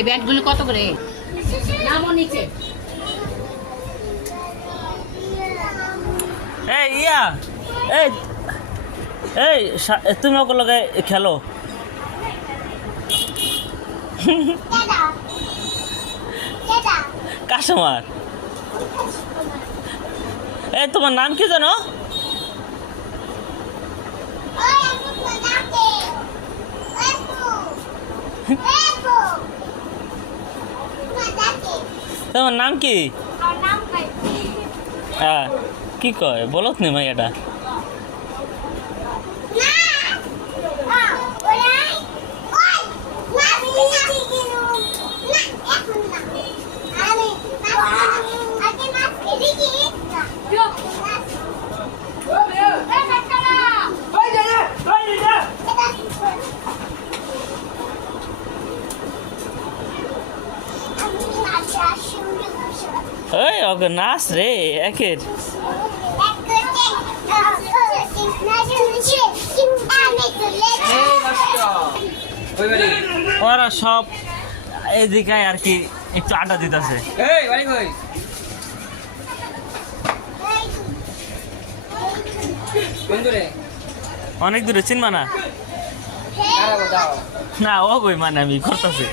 এই ব্যাটগুলো কত করে? নামও নিচে। এই ইয়া এই এই তুমি ওকে লগে খেলো। কাস্টমার এই তোমার নাম কি জানো? তোমার নাম কি? হ্যাঁ কি কয় বলত নি মাইয়াটা? ওই ওকে নাচ রে একের। ওরা সব এদিকে আর কি একটু আড্ডা দিতেছে। অনেক দূরে চিনবা না? না ও কই মানে আমি করতেছি।